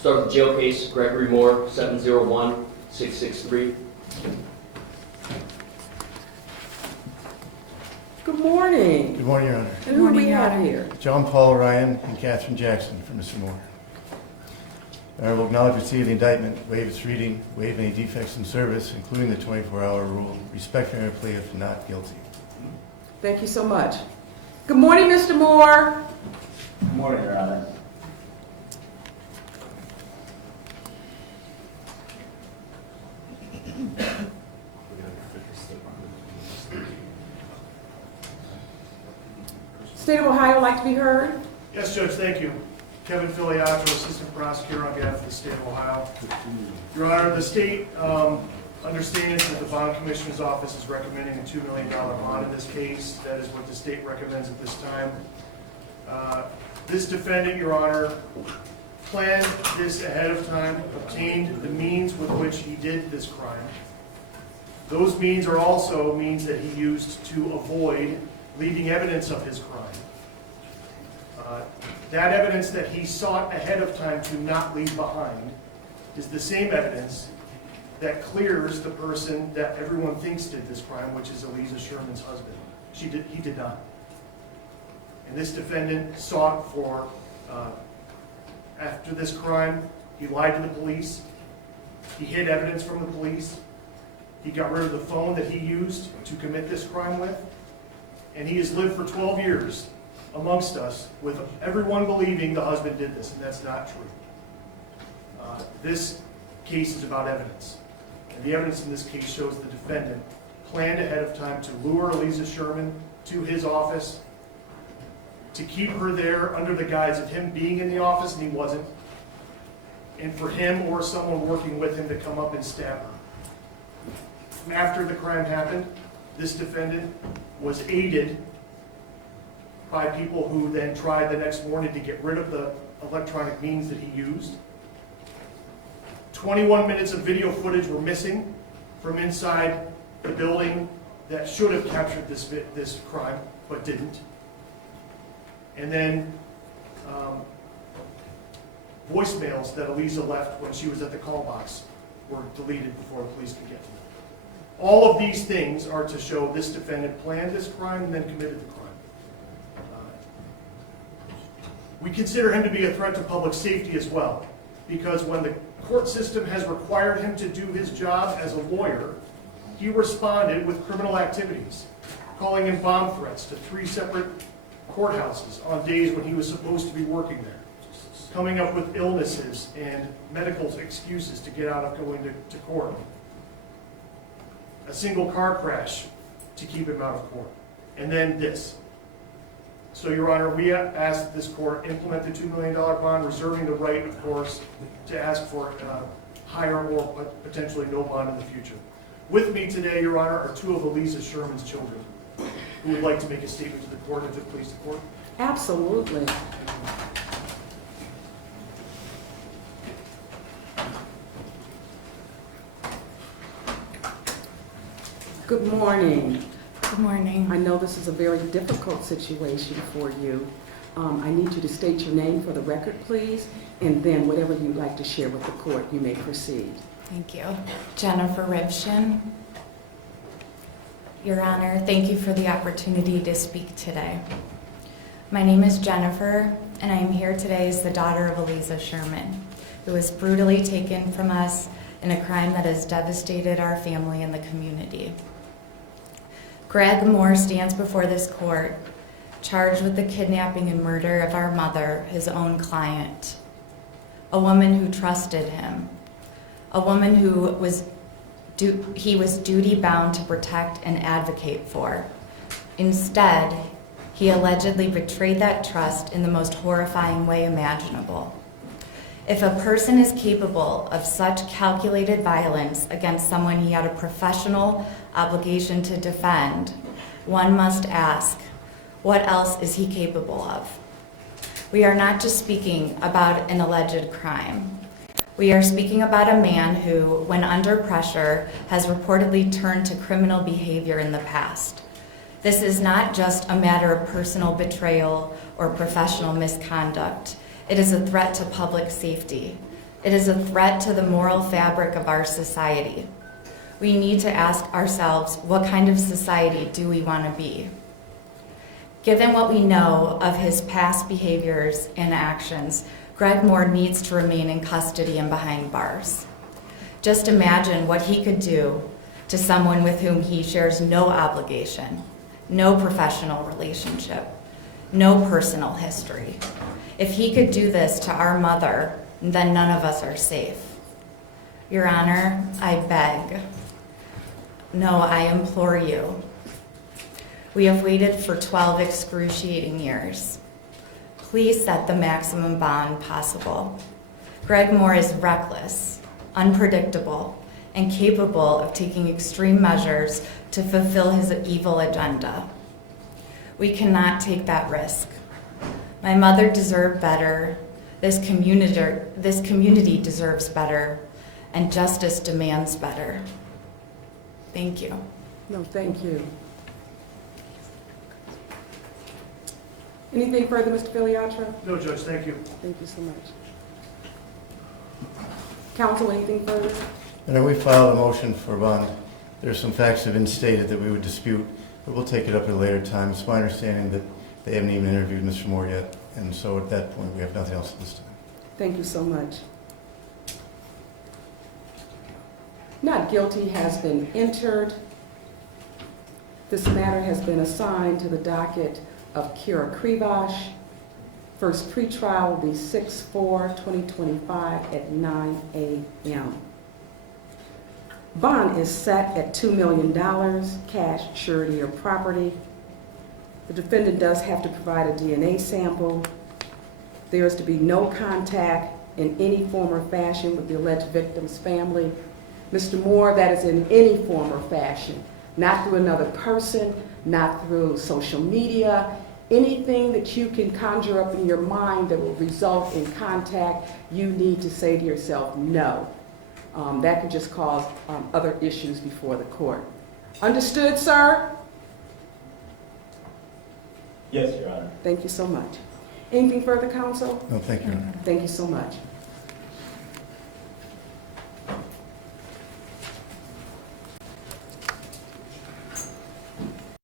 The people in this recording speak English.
Start with the jail case, Gregory Moore, 701-663. Good morning. Good morning, Your Honor. And who do we have here? John Paul Ryan and Catherine Jackson for Mr. Moore. The Honor will acknowledge receipt of the indictment, waive its reading, waive any defects in service, including the 24-hour rule, respecting our plea if not guilty. Thank you so much. Good morning, Mr. Moore. Good morning, Your Honor. State of Ohio would like to be heard. Yes, Judge, thank you. Kevin Filiato, Assistant Prosecutor on behalf of the State of Ohio. Your Honor, the state understands that the Bond Commissioner's Office is recommending a $2 million bond in this case. That is what the state recommends at this time. This defendant, Your Honor, planned this ahead of time, obtained the means with which he did this crime. Those means are also means that he used to avoid leaving evidence of his crime. That evidence that he sought ahead of time to not leave behind is the same evidence that clears the person that everyone thinks did this crime, which is Aliza Sherman's husband. He did not. And this defendant sought for, after this crime, he lied to the police, he hid evidence from the police, he got rid of the phone that he used to commit this crime with, and he has lived for 12 years amongst us with everyone believing the husband did this, and that's not true. This case is about evidence, and the evidence in this case shows the defendant planned ahead of time to lure Aliza Sherman to his office, to keep her there under the guise of him being in the office, and he wasn't, and for him or someone working with him to come up and stab her. After the crime happened, this defendant was aided by people who then tried the next morning to get rid of the electronic means that he used. 21 minutes of video footage were missing from inside the building that should have captured this crime, but didn't. And then voicemails that Aliza left when she was at the call box were deleted before the police could get to them. All of these things are to show this defendant planned this crime and then committed the crime. We consider him to be a threat to public safety as well, because when the court system has required him to do his job as a lawyer, he responded with criminal activities, calling in bomb threats to 3 separate courthouses on days when he was supposed to be working there, coming up with illnesses and medical excuses to get out of going to court, a single car crash to keep him out of court, and then this. So, Your Honor, we ask that this court implement the $2 million bond, reserving the right, of course, to ask for higher or potentially no bond in the future. With me today, Your Honor, are 2 of Aliza Sherman's children who would like to make a statement to the court if it please the court. Absolutely. Good morning. Good morning. I know this is a very difficult situation for you. I need you to state your name for the record, please, and then whatever you'd like to share with the court, you may proceed. Thank you. Jennifer Rivchun. Your Honor, thank you for the opportunity to speak today. My name is Jennifer, and I am here today as the daughter of Aliza Sherman, who was brutally taken from us in a crime that has devastated our family and the community. Greg Moore stands before this court, charged with the kidnapping and murder of our mother, his own client, a woman who trusted him, a woman who he was duty-bound to protect and advocate for. Instead, he allegedly betrayed that trust in the most horrifying way imaginable. If a person is capable of such calculated violence against someone he had a professional obligation to defend, one must ask, what else is he capable of? We are not just speaking about an alleged crime. We are speaking about a man who, when under pressure, has reportedly turned to criminal behavior in the past. This is not just a matter of personal betrayal or professional misconduct. It is a threat to public safety, It is a threat to the moral fabric of our society. We need to ask ourselves, what kind of society do we want to be? Given what we know of his past behaviors and actions, Greg Moore needs to remain in custody and behind bars. Just imagine what he could do to someone with whom he shares no obligation, no professional relationship, no personal history. If he could do this to our mother, then none of us are safe. Your Honor, I beg. No, I implore you. We have waited for 12 excruciating years. Please set the maximum bond possible. Greg Moore is reckless, unpredictable, and capable of taking extreme measures to fulfill his evil agenda. We cannot take that risk. My mother deserved better, this community deserves better, and justice demands better. Thank you. No, thank you. Anything further, Mr. Filiatra? No, Judge, thank you. Thank you so much. Counsel, anything further? And we filed a motion for bond. There's some facts that have been stated that we would dispute, but we'll take it up at a later time. It's my understanding that they haven't even interviewed Mr. Moore yet, and so at that point, we have nothing else at this time. Thank you so much. Not guilty has been entered. This matter has been assigned to the docket of Kira Krivash. First pretrial will be 6/4/2025 at 9 a.m. Bond is set at $2 million, cash, surety, or property. The defendant does have to provide a DNA sample. There is to be no contact in any form or fashion with the alleged victim's family. Mr. Moore, that is in any form or fashion, not through another person, not through social media, anything that you can conjure up in your mind that will result in contact, you need to say to yourself, no. That could just cause other issues before the court. Understood, sir? Yes, Your Honor. Thank you so much. Anything further, counsel? No, thank you. Thank you so much.